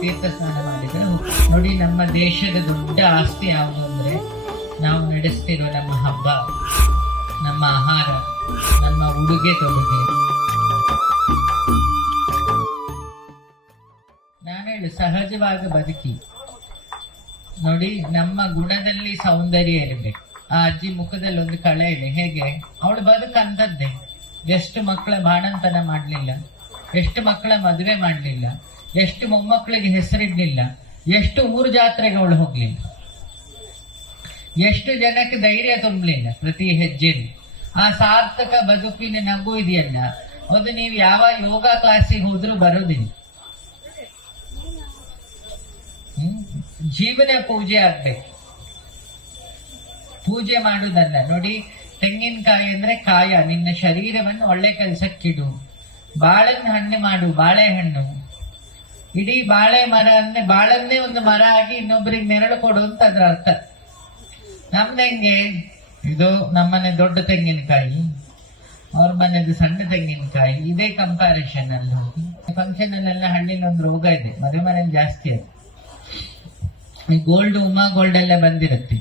ತೀರ್ಥ ಸ್ನಾನ ಮಾಡಿದ್ರೆ. ನೋಡಿ, ನಮ್ಮ ದೇಶದ ದೊಡ್ಡ ಆಸ್ತಿ ಯಾವುದು ಅಂದ್ರೆ ನಾವು ನಡೆಸ್ತಿರೋ ನಮ್ಮ ಹಬ್ಬ, ನಮ್ಮ ಆಹಾರ, ನಮ್ಮ ಉಡುಗೆ ತೊಡುಗೆ. ನಾನು ಹೇಳು, ಸಹಜವಾಗಿ ಬದುಕಿ. ನೋಡಿ, ನಮ್ಮ ಗುಣದಲ್ಲಿ ಸೌಂದರ್ಯ ಇರಬೇಕು. ಆ ಅಜ್ಜಿ ಮುಖದಲ್ಲಿ ಒಂದು ಕಳೆ ಇದೆ. ಹೇಗೆ? ಅವಳು ಬದುಕಂತದ್ದೇ. ಎಷ್ಟು ಮಕ್ಕಳ ಬಾಣಂತನ ಮಾಡಲಿಲ್ಲ. ಎಷ್ಟು ಮಕ್ಕಳ ಮದುವೆ ಮಾಡ್ಲಿಲ್ಲ. ಎಷ್ಟು ಮೊಮ್ಮಕ್ಕಳಿಗೆ ಹೆಸರಿಡ್ಲಿಲ್ಲ, ಎಷ್ಟು ಊರು ಜಾತ್ರೆಗೆ ಅವಳು ಹೋಗ್ಲಿಲ್ಲ. ಎಷ್ಟು ಜನಕ್ಕೆ ಧೈರ್ಯ ತುಂಬಲಿಲ್ಲ ಪ್ರತಿ ಹೆಜ್ಜೆಲಿ. ಆ ಸಾರ್ಥಕ ಬದುಕಿನ ನಗು ಇದೆಯಲ್ಲ ಅದು ನೀವು ಯಾವ ಯೋಗ ಕ್ಲಾಸಿಗೆ ಹೋದ್ರೂ ಬರೋದಿಲ್ಲ? ಜೀವನ ಪೂಜೆ ಆಗ್ಬೇಕು. ಪೂಜೆ ಮಾಡುವುದಲ್ಲ, ನೋಡಿ, ತೆಂಗಿನಕಾಯಿ ಅಂದ್ರೆ ಕಾಯ, ನಿನ್ನ ಶರೀರವನ್ನು ಒಳ್ಳೆ ಕೆಲಸಕ್ಕಿಡು. ಬಾಳೆನ್ ಹಣ್ಣು ಮಾಡು, ಬಾಳೆಹಣ್ಣು. ಇಡೀ ಬಾಳೆ ಮರ ಅಂದ್ರೆ ಬಾಳನ್ನೇ ಒಂದು ಮರ ಆಗಿ ಇನ್ನೊಬ್ಬರಿಗೆ ನೆರಳು ಕೊಡು ಅಂತ ಅದ್ರ ಅರ್ಥ. ನಮ್ದು ಇದು ನಮ್ಮನೆ ದೊಡ್ಡ ತೆಂಗಿನಕಾಯಿ, ಅವ್ರ ಮನೆದು ಸಣ್ಣ ತೆಂಗಿನಕಾಯಿ, ಇದೇ ಕಂಪಾರಿಷನ್ ಅಲ್ಲ ಫಂಕ್ಷನ್ ಅಲ್ಲೆಲ್ಲ ಹಣ್ಣಿನ ಒಂದು ರೋಗ ಇದೆ, ಮದುವೆ ಮನೆ ಜಾಸ್ತಿ ಅದು. ಈ ಗೋಲ್ಡ್ ಉಮಾ ಗೋಲ್ಡ್ ಎಲ್ಲ ಬಂದಿರುತ್ತೆ.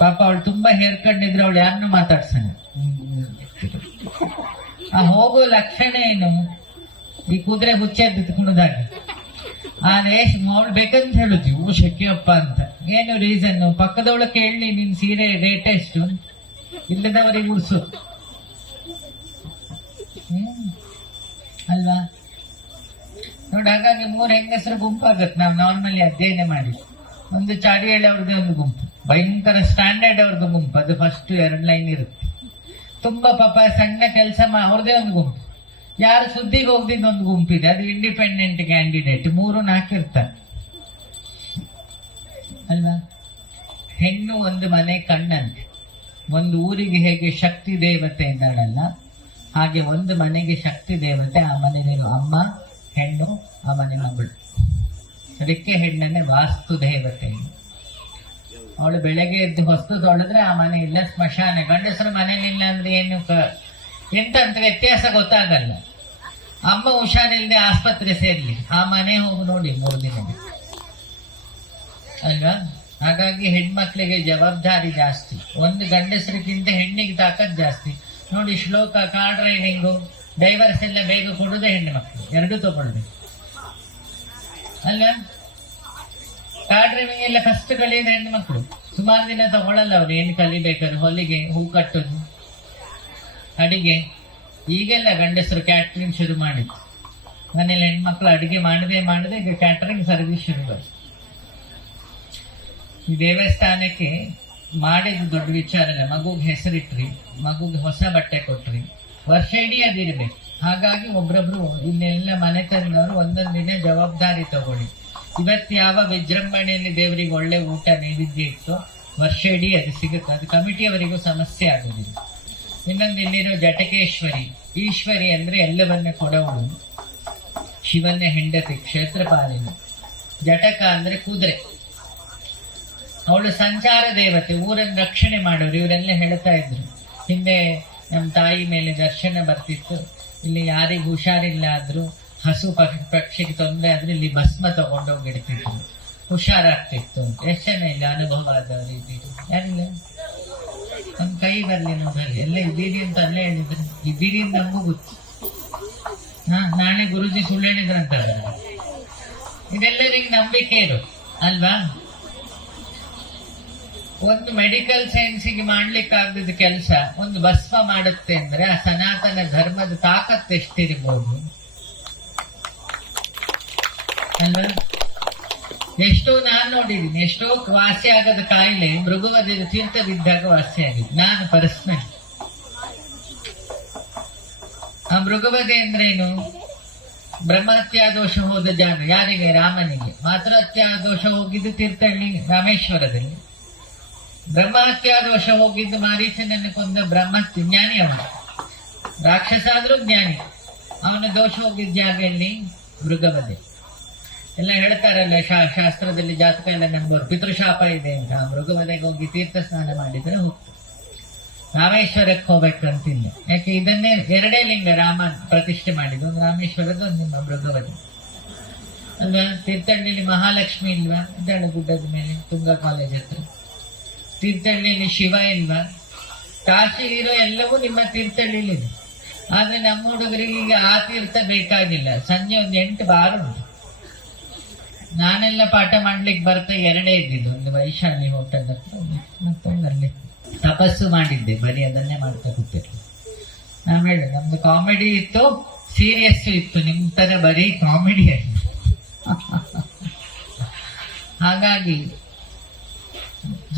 ಪಾಪ ಅವಳು ತುಂಬಾ ಹೇರ್ ಕಂಡಿದ್ರೆ ಅವಳು ಯಾರನ್ನು ಮಾತಾಡ್ಸಲ್ಲ. ಆ ಹೋಗೋ ಲಕ್ಷಣ ಏನು? ಈ ಕುದುರೆ ದಾಟಿ ಆ ರೇಷ್ ಅವಳು ಬೇಕಂತ ಹೇಳುದು ಇವು ಶಕ್ಯಪ್ಪ ಅಂತ. ಏನು ರೀಸನ್ ಪಕ್ಕದವಳು ಕೇಳಿ, ನಿನ್ ಸೀರೆ ರೇಟ್ ಎಷ್ಟು? ಇಲ್ಲದವರಿಗೆ ಉಡ್ಸು ಅಲ್ವಾ? ನೋಡಿ, ಹಾಗಾಗಿ ಮೂರು ಹೆಂಗಸರು ಗುಂಪಾಗತ್ತೆ. ನಾವು ನಾರ್ಮಲಿ ಅಧ್ಯಯನ ಮಾಡಿ. ಒಂದು ಚಾಡಿಹಳ್ಳಿ ಅವ್ರದ್ದೇ ಒಂದು ಗುಂಪು. ಭಯಂಕರ ಸ್ಟ್ಯಾಂಡರ್ಡ್ ಅವ್ರದ್ದು ಗುಂಪು. ಅದು ಫಸ್ಟ್ ಎರಡು ಲೈನ್ ಇರುತ್ತೆ. ತುಂಬಾ ಪಾಪ, ಸಣ್ಣ ಕೆಲಸ ಅವ್ರದೇ ಒಂದು ಗುಂಪು. ಯಾರು ಸುದ್ದಿಗೆ ಹೋಗ್ದಿದ್ದು ಒಂದು ಗುಂಪಿದೆ. ಅದು ಇಂಡಿಪೆಂಡೆಂಟ್ ಕ್ಯಾಂಡಿಡೇಟ್ ಮೂರು ನಾಲ್ಕು ಇರ್ತಾರೆ. ಅಲ್ಲ? ಹೆಣ್ಣು ಒಂದು ಮನೆ ಕಣ್ಣಂತೆ ಒಂದು ಊರಿಗೆ ಹೇಗೆ ಶಕ್ತಿ ದೇವತೆ ಇದ್ದಾಳಲ್ಲ, ಹಾಗೆ ಒಂದು ಮನೆಗೆ ಶಕ್ತಿ ದೇವತೆ, ಆ ಮನೆಯಲ್ಲಿ ಅಮ್ಮ, ಹೆಣ್ಣು, ಆ ಮನೆ ಮಗಳು. ಅದಕ್ಕೆ ಹೆಣ್ಣನ್ನೇ ವಾಸ್ತು ದೇವತೆ. ಅವಳು ಬೆಳಗ್ಗೆ ಎದ್ದು ಹೊಸ್ತು ತೊಳೆದ್ರೆ ಆ ಮನೆ ಇಲ್ಲ, ಸ್ಮಶಾನ. ಗಂಡಸರ ಮನೇಲಿಲ್ಲ ಅಂದ್ರೆ ಏನು ಎಂತ ಅಂತ ವ್ಯತ್ಯಾಸ ಗೊತ್ತಾಗಲ್ಲ. ಅಮ್ಮ ಹುಷಾರಿಲ್ಲದೆ ಆಸ್ಪತ್ರೆ ಸೇರ್ಲಿ. ಆ ಮನೆ ಹೋಗಿ ನೋಡಿ, ಮೂರು ದಿನ ಅಲ್ವಾ? ಹಾಗಾಗಿ ಹೆಣ್ಮಕ್ಳಿಗೆ ಜವಾಬ್ದಾರಿ ಜಾಸ್ತಿ. ಒಂದು ಗಂಡಸರಿಗಿಂತ ಹೆಣ್ಣಿಗೆ ತಾಕತ್ ಜಾಸ್ತಿ. ನೋಡಿ, ಶ್ಲೋಕ ಕಾರ್ ಡ್ರೈವಿಂಗು ಡೈವರ್ಸ್ ಎಲ್ಲ ಬೇಗ ಕೊಡುದೇ ಹೆಣ್ಣು ಮಕ್ಕಳು ಎರಡು ತಗೊಳ್ಬೇಕು. ಅಲ್ಲ ಕಾರ್ ಡ್ರೈವಿಂಗ್ ಎಲ್ಲ ಫಸ್ಟ್ ಕಲಿಯೋದು ಹೆಣ್ಣು ಮಕ್ಕಳು ಸುಮಾರು ದಿನ ತಗೊಳ್ಳಲ್ಲ ಅವ್ರು. ಏನು ಕಲಿಬೇಕಾದ್ರೆ ಹೊಲಿಗೆ ಹೂ ಕಟ್ಟೋದು ಅಡಿಗೆ. ಈಗೆಲ್ಲ ಗಂಡಸರು ಕ್ಯಾಟ್ರಿಂಗ್ ಶುರು ಮಾಡಿದ್ರು ಮನೇಲಿ ಹೆಣ್ಮಕ್ಳು ಅಡುಗೆ ಮಾಡದೆ ಮಾಡದೆ ಈಗ ಕ್ಯಾಟರಿಂಗ್ ಸರ್ವಿಸ್ ಶುರು ಆಯ್ತು. ಈ ದೇವಸ್ಥಾನಕ್ಕೆ ಮಾಡಿದ ದೊಡ್ಡ ವಿಚಾರ ಇಲ್ಲ ಮಗುಗೆ ಹೆಸರಿಟ್ರಿ, ಮಗುಗೆ ಹೊಸ ಬಟ್ಟೆ ಕೊಟ್ರಿ. ವರ್ಷ ಇಡೀ ಅದಿರ್ಬೇಕು ಹಾಗಾಗಿ ಒಬ್ರೊಬ್ರು ಇಲ್ಲೆಲ್ಲ ಮನೆತನದವರು ಒಂದೊಂದು ದಿನ ಜವಾಬ್ದಾರಿ ತಗೊಳ್ಳಿ. ಇವತ್ತು ಯಾವ ವಿಜೃಂಭಣೆಯಲ್ಲಿ ದೇವರಿಗೆ ಒಳ್ಳೆ ಊಟ, ನೈವೇದ್ಯ ಇತ್ತು ವರ್ಷ ಇಡೀ ಅದು ಸಿಗುತ್ತೆ. ಅದು ಕಮಿಟಿಯವರಿಗೂ ಸಮಸ್ಯೆ ಆಗುದಿಲ್ಲ. ಇನ್ನೊಂದು ಇಲ್ಲಿರೋ ಜಟಕೇಶ್ವರಿ, ಈಶ್ವರಿ ಅಂದ್ರೆ ಎಲ್ಲವನ್ನ ಕೊಡವಳು. ಶಿವನ ಹೆಂಡತಿ, ಕ್ಷೇತ್ರಪಾಲಿನ. ಜಟಕ ಅಂದ್ರೆ ಕುದುರೆ. ಅವಳು ಸಂಚಾರ ದೇವತೆ, ಊರನ್ನು ರಕ್ಷಣೆ ಮಾಡೋರು, ಇವರೆಲ್ಲ ಹೇಳ್ತಾ ಇದ್ರು. ಹಿಂದೆ ನಮ್ಮ ತಾಯಿ ಮೇಲೆ ದರ್ಶನ ಬರ್ತಿತ್ತು. ಇಲ್ಲಿ ಯಾರಿಗೂ ಹುಷಾರಿಲ್ಲ ಆದ್ರೂ ಹಸು ಪಕ್ಷಿ, ಪಕ್ಷಿಗೆ ತೊಂದರೆ ಆದ್ರೆ ಇಲ್ಲಿ ಭಸ್ಮ ತಗೊಂಡೋಗಿಡ್ತಿದ್ರು ಹುಷಾರಾಗ್ತಿತ್ತು ಅಂತ. ಎಷ್ಟು ಜನ ಇಲ್ಲ ಅನುಭವ ಆದವರು ಯಾರಿಲ್ಲ? ಕೈ ಬರ್ಲಿ ನೋಡ್ರಿ ಎಲ್ಲ ಇದ್ದೀರಿ ಅಂತ ಅಲ್ಲೇ ಹೇಳಿದ್ರು. ಇದ್ದೀರಿ ಅಂತ ನಮಗೂ ಗೊತ್ತು. ಹಾ ಗುರುಜಿ ಸುಳ್ಳು ಹೇಳಿದ್ರಂತ ಇದೆಲ್ಲರಿಗೆ ನಂಬಿಕೆ ಇರು ಅಲ್ವಾ? ಒಂದು ಮೆಡಿಕಲ್ ಸೈನ್ಸಿಗೆ ಮಾಡ್ಲಿಕ್ಕಾಗದ ಕೆಲಸ, ಒಂದು ಭಸ್ಮ ಮಾಡುತ್ತೆ ಅಂದ್ರೆ ಆ ಸನಾತನ ಧರ್ಮದ ತಾಕತ್ತು ಎಷ್ಟಿರ್ಬೋದು? ಅಲ್ವಾ? ಎಷ್ಟೋ ನಾನು ನೋಡಿದ್ದೀನಿ, ಎಷ್ಟೋ ವಾಸಿ ಆಗದ ಕಾಯಿಲೆ ಮೃಗವದ ತೀರ್ಥವಿದ್ದಾಗ ವಾಸಿ ಆಗಿದೆ ನಾನು ಪರ್ಸನಲ್. ಆ ಮೃಗವಧೆ ಅಂದ್ರೇನು? ಬ್ರಹ್ಮಹತ್ಯಾ ದೋಷ ಹೋದ ಜಾಗ, ಯಾರಿಗೆ? ರಾಮನಿಗೆ. ಮಾತೃಹತ್ಯಾ ದೋಷ ಹೋಗಿದ್ದು ತೀರ್ಥಹಳ್ಳಿ ರಾಮೇಶ್ವರದಲ್ಲಿ. ಬ್ರಹ್ಮಹತ್ಯಾ ದೋಷ ಹೋಗಿದ್ದು ಮಾರೀಚನನ್ನು ಕೊಂದ ಬ್ರಹ್ಮಹತ್ಯೆ, ಜ್ಞಾನಿ ಅವನು. ರಾಕ್ಷಸ ಜ್ಞಾನಿ. ಅವನ ದೋಷ ಹೋಗಿದ್ದ ಜಾಗ ಎಲ್ಲಿ? ಮೃಗವಧೆ ಎಲ್ಲ ಹೇಳ್ತಾರಲ್ಲ ಶಾಸ್ತ್ರದಲ್ಲಿ ಜಾತಕ ಎಲ್ಲ ನಂಬರು, ಪಿತೃಶಾಪ ಇದೆ ಅಂತ. ಮೃಗಮನೆಗೆ ಹೋಗಿ ತೀರ್ಥ ಸ್ನಾನ ಮಾಡಿದ್ರೆ ಹೋಗ್ತದೆ ರಾಮೇಶ್ವರಕ್ಕೆ ಹೋಗ್ಬೇಕಂತಿಲ್ಲ ಯಾಕೆ, ಇದನ್ನೇ ಎರಡೇ ಲಿಂಗ ರಾಮ ಪ್ರತಿಷ್ಠೆ ಮಾಡಿದ್ದು. ಒಂದು ರಾಮೇಶ್ವರದ ಒಂದು ನಿಮ್ಮ ಮೃಗವತಿ ಅಲ್ವಾ? ತೀರ್ಥಹಳ್ಳಿಲಿ ಮಹಾಲಕ್ಷ್ಮಿ ಇಲ್ವಾ? ಇದ್ದಾಳೆ ಗುಡ್ಡದ ಮೇಲೆ, ತುಂಗಾ ಕಾಲೇಜ್ ಹತ್ರ. ತೀರ್ಥಹಳ್ಳಿಲಿ ಶಿವ ಇಲ್ವಾ? ಇರೋ ಎಲ್ಲವೂ ನಿಮ್ಮ ತೀರ್ಥಹಳ್ಳಿಲಿದೆ. ಆದ್ರೆ ನಮ್ಮ ಹುಡುಗರಿಗೆ ಈಗ ಆ ತೀರ್ಥ ಬೇಕಾಗಿಲ್ಲ. ಸಂಜೆ ಒಂದು ಎಂಟು ಬಾರು ಉಂಟು. ನಾನೆಲ್ಲ ಪಾಠ ಮಾಡ್ಲಿಕ್ಕೆ ಬರ್ತಾ ಎರಡೇ ಇದ್ದಿದ್ದು. ಒಂದು ವೈಶಾಲಿ ಹೋಟೆಲ್ ಹತ್ರ ತಪಸ್ಸು ಮಾಡಿದ್ದೆ. ಬರೀ ಅದನ್ನೇ ಮಾಡ್ತಾ ಕೂತಿದ್ದೆ. ಹೇಳು ನಮ್ದು ಕಾಮಿಡಿ ಇತ್ತು. ಸೀರಿಯಸ್ ಇತ್ತು. ನಿಮ್ ತರ ಬರೀ ಕಾಮಿಡಿ ಹಾಗಾಗಿ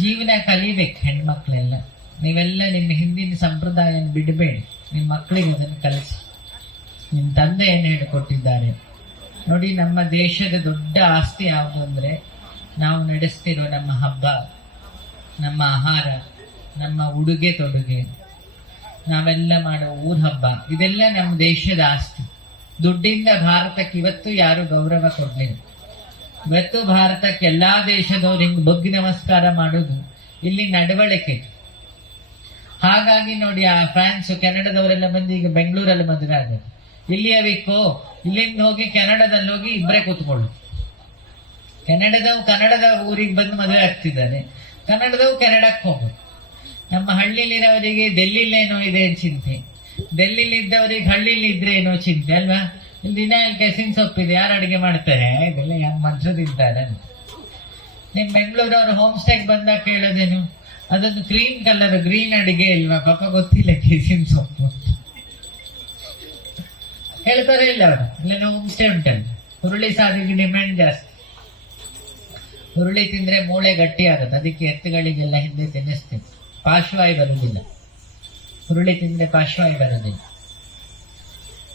ಜೀವನ ಕಲಿಬೇಕು ಹೆಣ್ಮಕ್ಳೆಲ್ಲ. ನೀವೆಲ್ಲ ನಿಮ್ಮ ಹಿಂದಿನ ಸಂಪ್ರದಾಯ ಬಿಡಬೇಡಿ. ನಿಮ್ಮ ಮಕ್ಕಳಿಗೆ ಅದನ್ನು ಕಲಿಸಿ. ನಿಮ್ಮ ತಂದೆ ಏನು ಹೇಳಿಕೊಟ್ಟಿದ್ದಾರೆ. ನೋಡಿ, ನಮ್ಮ ದೇಶದ ದೊಡ್ಡ ಆಸ್ತಿ ಯಾವುದು ಅಂದ್ರೆ ನಾವು ನಡೆಸ್ತಿರೋ ನಮ್ಮ ಹಬ್ಬ, ನಮ್ಮ ಆಹಾರ, ನಮ್ಮ ಉಡುಗೆ ತೊಡುಗೆ. ನಾವೆಲ್ಲ ಮಾಡೋ ಊರ್ ಹಬ್ಬ. ಇದೆಲ್ಲ ನಮ್ಮ ದೇಶದ ಆಸ್ತಿ. ದುಡ್ಡಿಂದ ಭಾರತಕ್ಕೆ ಇವತ್ತು ಯಾರು ಗೌರವ ಕೊಡಲಿಲ್ಲ. ಇವತ್ತು ಭಾರತಕ್ಕೆ ಎಲ್ಲಾ ದೇಶದವ್ರು ಹಿಂಗ್ ಬಗ್ಗಿ ನಮಸ್ಕಾರ ಮಾಡೋದು ಇಲ್ಲಿ ನಡವಳಿಕೆ. ಹಾಗಾಗಿ ನೋಡಿ, ಆ ಫ್ರಾನ್ಸ್, ಕೆನಡಾದವರೆಲ್ಲ ಬಂದು ಈಗ ಬೆಂಗಳೂರಲ್ಲಿ ಮದುವೆ ಆಗೋದು ಇಲ್ಲಿಯ ವಿಕ್ಕೋ ಇಲ್ಲಿಂದ ಹೋಗಿ ಕೆನಡಾದಲ್ಲಿ ಹೋಗಿ ಇಬ್ಬರೇ ಕೂತ್ಕೊಳ್ಳು ಕೆನಡಾದವ್ ಕನ್ನಡದ ಊರಿಗೆ ಬಂದು ಮದುವೆ ಆಗ್ತಿದ್ದಾನೆ. ಕನ್ನಡದವು ಕೆನಡಕ್ಕೆ ಹೋಗೋದು ನಮ್ಮ ಹಳ್ಳಿಲಿರೋರಿಗೆ ಡೆಲ್ಲಿಲೇನೋ ಇದೆ ಚಿಂತೆ. ಡೆಲ್ಲಿಲಿ ಇದ್ದವರಿಗೆ ಹಳ್ಳಿಲಿ ಇದ್ರೆ ಏನೋ ಚಿಂತೆ ಅಲ್ವಾ? ಇಲ್ಲಿ ದಿನ ಇಲ್ಲಿ ಕೆಸಿನ್ ಸೊಪ್ಪಿದೆ, ಯಾರು ಅಡುಗೆ ಮಾಡ್ತಾರೆ? ಇದೆಲ್ಲ ಯಾರು ಮನ್ಸದಿದ್ದಾರೆ ನಿಮ್ಮ ನಿಮ್ ಬೆಂಗಳೂರವ್ರು ಹೋಮ್ ಸ್ಟೇಗೆ ಬಂದಾಗ ಕೇಳೋದೇನು? ಅದೊಂದು ಗ್ರೀನ್ ಕಲರ್, ಗ್ರೀನ್ ಅಡಿಗೆ ಇಲ್ವಾ? ಪಾಪ ಗೊತ್ತಿಲ್ಲ ಕೆಸಿನ್ ಸೊಪ್ಪು. ಹೇಳ್ತಾರೆ ಇಲ್ಲ ಅವರು. ಇಲ್ಲ ಹೋಮ್ ಸ್ಟೇ ಉಂಟಲ್ಲ. ಹುರುಳಿ ಸಾರಿಗೆ ಡಿಮ್ಯಾಂಡ್ ಜಾಸ್ತಿ. ಹುರುಳಿ ತಿಂದ್ರೆ ಮೂಳೆ ಗಟ್ಟಿ ಆಗುತ್ತೆ ಅದಕ್ಕೆ ಎತ್ತುಗಳಿಗೆಲ್ಲ ಹಿಂದೆ ತಿನ್ನಿಸ್ತೀನಿ ಪಾರ್ಶ್ವಾಯು ಬರುವುದಿಲ್ಲ. ಹುರುಳಿ ತಿಂದ್ರೆ ಪಾರ್ಶ್ವಾಯು ಬರೋದಿಲ್ಲ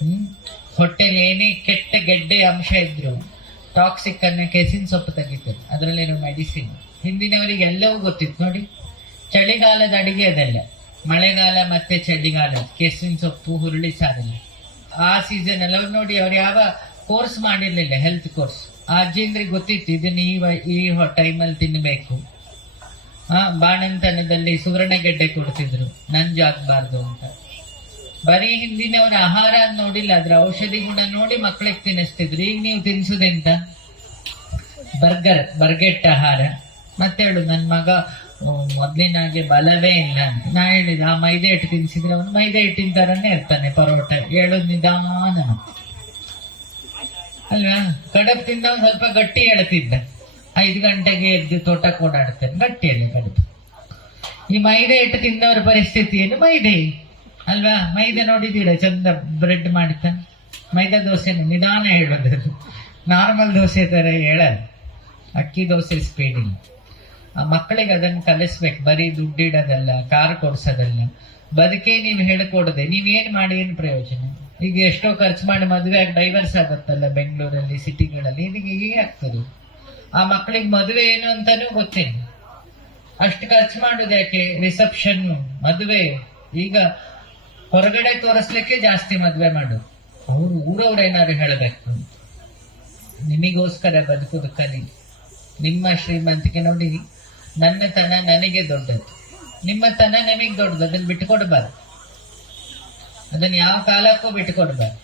ಹ್ಮ್? ಹೊಟ್ಟೆಲಿ ಏನೇ ಕೆಟ್ಟ ಗೆಡ್ಡೆ ಅಂಶ ಇದ್ರು ಟಾಕ್ಸಿಕ್ ಅನ್ನ ಕೆಸಿನ್ ಸೊಪ್ಪು ತೆಗಿತದೆ. ಅದರಲ್ಲಿರೋ ಮೆಡಿಸಿನ್ ಹಿಂದಿನವರಿಗೆ ಎಲ್ಲವೂ ಗೊತ್ತಿತ್ತು ನೋಡಿ. ಚಳಿಗಾಲದ ಅಡಿಗೆ ಅದೆಲ್ಲ. ಮಳೆಗಾಲ ಮತ್ತೆ ಚಳಿಗಾಲ. ಕೆಸಿನ್ ಸೊಪ್ಪು, ಹುರುಳಿ ಸಾರಲ್ಲ ಆ ಸೀಸನ್ ಎಲ್ಲ ಅವ್ರು ನೋಡಿ ಅವ್ರು ಯಾವ ಕೋರ್ಸ್ ಮಾಡಿರ್ಲಿಲ್ಲ ಹೆಲ್ತ್ ಕೋರ್ಸ್ ಆ ಅಜ್ಜಿಂದ್ರಿಗೆ ಗೊತ್ತಿತ್ತು, ಇದನ್ನ ಈ ಈ ಟೈಮಲ್ಲಿ ತಿನ್ನಬೇಕು ಆ, ಬಾಣಂತನದಲ್ಲಿ ಸುವರ್ಣಗೆಡ್ಡೆ ಕೊಡ್ತಿದ್ರು ನಂಜಾಗ್ಬಾರ್ದು ಅಂತ. ಬರೀ ಹಿಂದಿನವ್ರ ಆಹಾರ ಅದ್ ನೋಡಿಲ್ಲ, ಅದ್ರ ಔಷಧಿ ಗುಣ ನೋಡಿ ಮಕ್ಳಿಗೆ ತಿನ್ನಿಸ್ತಿದ್ರು. ಈಗ ನೀವು ತಿನ್ಸುದೆಂತ? ಬರ್ಗರ್, ಬರ್ಗೆಟ್ ಆಹಾರ. ಮತ್ತೆ ಹೇಳು ನನ್ ಮಗ ಮೊದ್ಲಿನಾಗೆ ಬಲವೇ ಇಲ್ಲ. ನಾ ಹೇಳಿದ, ಆ ಮೈದೆ ಹಿಟ್ಟು ತಿನ್ಸಿದ್ರೆ ಅವನು ಮೈದೆ ಹಿಟ್ಟಿನ ತರನೇ ಇರ್ತಾನೆ ಪರೋಟ. ಹೇಳೋದು ನಿಧಾನ. ಅಲ್ವಾ? ಕಡಪ್ ತಿಂದ ಸ್ವಲ್ಪ ಗಟ್ಟಿ ಹೇಳ್ತಿದ್ದ. ಐದು ಗಂಟೆಗೆ ಎದ್ದು ತೋಟಕ್ಕೆ ಓಡಾಡ್ತಾನೆ ಗಟ್ಟಿಯಲ್ಲಿ ಕಡುಬು. ಈ ಮೈದೆ ಹಿಟ್ಟು ತಿಂದವರ ಪರಿಸ್ಥಿತಿ ಏನು? ಮೈದೆ. ಅಲ್ವಾ? ಮೈದೆ ನೋಡಿದ್ದೀರಾ? ಚಂದ ಬ್ರೆಡ್ ಮಾಡ್ತಾನೆ. ಮೈದಾ ದೋಸೆ ನಿಧಾನ ಹೇಳೋದು ನಾರ್ಮಲ್ ದೋಸೆ ತರ ಹೇಳಲ್ಲ. ಅಕ್ಕಿ ದೋಸೆ ಸ್ಪೀಡಿಂಗ್ ಮಕ್ಕಳಿಗೆ ಅದನ್ನ ಕಲಿಸ್ಬೇಕು. ಬರೀ ದುಡ್ಡಿಡೋದಲ್ಲ ಕಾರ್ ಕೊಡ್ಸೋದಲ್ಲ. ಬದುಕೇ ನೀವು ಹೇಳ್ಕೊಡದೆ ನೀವೇನ್ ಮಾಡಿ ಏನ್ ಪ್ರಯೋಜನ? ಈಗ ಎಷ್ಟೋ ಖರ್ಚು ಮಾಡಿ ಮದುವೆ ಡೈವರ್ಸ್ ಆಗುತ್ತಲ್ಲ ಬೆಂಗಳೂರಲ್ಲಿ, ಸಿಟಿಗಳಲ್ಲಿ ಇದಕ್ಕೆ ಹೀಗೆ ಆಗ್ತದೆ. ಆ ಮಕ್ಕಳಿಗೆ ಮದುವೆ ಏನು ಅಂತಾನೂ ಗೊತ್ತಿಲ್ಲ. ಅಷ್ಟು ಖರ್ಚು ಮಾಡುದು ಯಾಕೆ? ರಿಸೆಪ್ಷನ್ ಮದುವೆ. ಈಗ ಹೊರಗಡೆ ತೋರಿಸ್ಲಿಕ್ಕೆ ಜಾಸ್ತಿ ಮದುವೆ ಮಾಡು ಅವ್ರು, ಊರವ್ರು ಏನಾದ್ರು ಹೇಳಬೇಕು? ನಿಮಗೋಸ್ಕರ ಬದುಕುದು ಕಲಿ. ನಿಮ್ಮ ಶ್ರೀಮಂತಿಕೆ ನೋಡಿ. ನನ್ನ ತನ ನನಗೆ ದೊಡ್ಡದು. ನಿಮ್ಮ ತನ ನಿಮಗೆ ದೊಡ್ಡದು. ಅದನ್ನು ಬಿಟ್ಟುಕೊಡ್ಬಾರ್ದು ಅದನ್ನು ಯಾವ ಕಾಲಕ್ಕೂ ಬಿಟ್ಟುಕೊಡ್ಬಾರ್ದು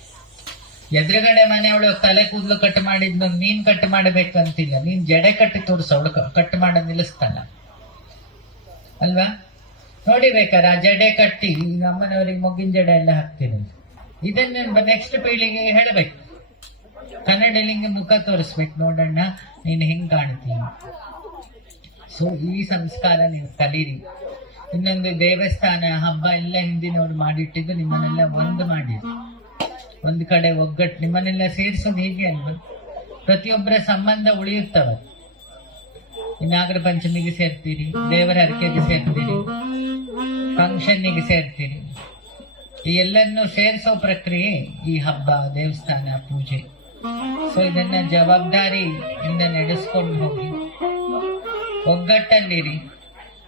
ಎದುರುಗಡೆ ಮನೆಯವಳು ತಲೆ ಕೂದಲು ಕಟ್ ಮಾಡಿದ್ನು ನೀನ್ ಕಟ್ ಮಾಡಬೇಕಂತಿಲ್ಲ. ನೀನ್ ಜಡೆ ಕಟ್ಟಿ ತೋರಿಸ, ಅವಳು ಕಟ್ ಮಾಡ ನಿಲ್ಲಿಸ್ತಾನ. ಅಲ್ವಾ? ನೋಡಿ ಬೇಕಾದ್ರೆ ಜಡೆ ಕಟ್ಟಿ ನಮ್ಮನವರಿಗೆ ಮೊಗ್ಗಿನ ಜಡೆ ಎಲ್ಲ ಹಾಕ್ತೀನಿ ಇದನ್ನ ನೆಕ್ಸ್ಟ್ ಪೀಳಿಗೆಗೆ ಹೇಳಬೇಕು. ಕನ್ನಡಲಿಂಗ ಮುಖ ತೋರಿಸ್ಬೇಕು. ನೋಡಣ್ಣ, ನೀನ್ ಹೆಂಗ್ ಕಾಣ್ತೀನಿ ಸೊ, ಈ ಸಂಸ್ಕಾರ ನೀವು ಕಲೀರಿ. ಇನ್ನೊಂದು ದೇವಸ್ಥಾನ, ಹಬ್ಬ ಎಲ್ಲ ಹಿಂದಿನವರು ಮಾಡಿಟ್ಟಿದ್ದು ನಿಮ್ಮನ್ನೆಲ್ಲ ಒಂದು ಮಾಡಿ ಒಂದು ಕಡೆ ಒಗ್ಗಟ್ಟು, ನಿಮ್ಮನ್ನೆಲ್ಲ ಸೇರಿಸೋದು ಹೇಗೆ ಅಲ್ವ? ಪ್ರತಿಯೊಬ್ಬರ ಸಂಬಂಧ ಉಳಿಯುತ್ತವೆ. ನಾಗರ ಪಂಚಮಿಗೆ ಸೇರ್ತೀರಿ, ದೇವರ ಹರಕೆಗೆ ಸೇರ್ತೀರಿ, ಫಂಕ್ಷನ್ನಿಗೆ ಸೇರ್ತೀರಿ. ಈ ಎಲ್ಲನ್ನು ಸೇರಿಸೋ ಪ್ರಕ್ರಿಯೆ ಈ ಹಬ್ಬ, ದೇವಸ್ಥಾನ, ಪೂಜೆ. ಸೊ, ಇದನ್ನ ಜವಾಬ್ದಾರಿಯಿಂದ ನಡೆಸ್ಕೊಂಡು ಹೋಗಿ ಒಗ್ಗಟ್ಟಲ್ಲಿರಿ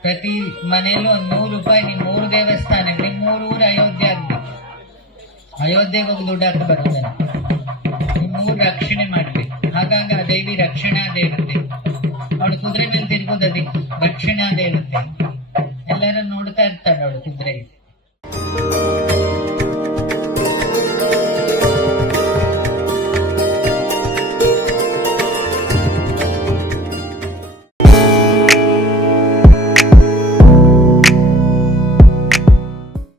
ಪ್ರತಿ ಮನೆಯಲ್ಲೂ ಒಂದು ನೂರು ರೂಪಾಯಿ ನಿಮ್ಮ ಮೂರು ದೇವಸ್ಥಾನಕ್ಕೆ ನಿಮ್ ಮೂರು ಊರು ಅಯೋಧ್ಯೆ ಆಗ್ಬೇಕು ಅಯೋಧ್ಯೆಗೆ ಹೋಗಿ ದುಡ್ಡು ಹಾಕಿ ಬರೋದಲ್ಲ ನಿಮ್ ಊರು ರಕ್ಷಣೆ ಮಾಡ್ಬೇಕು ಹಾಗಾಗಿ ಆ ದೇವಿ ರಕ್ಷಣಾ ದೇವತೆ ಅವಳು ಕುದುರೆ ಮೇಲೆ ತಿರುಗೋದು ಅದಕ್ಕೆ ರಕ್ಷಣಾ ದೇವತೆ ಎಲ್ಲರೂ ನೋಡ್ತಾ ಇರ್ತಾಳೆ ಅವಳು ಕುದುರೆಗೆ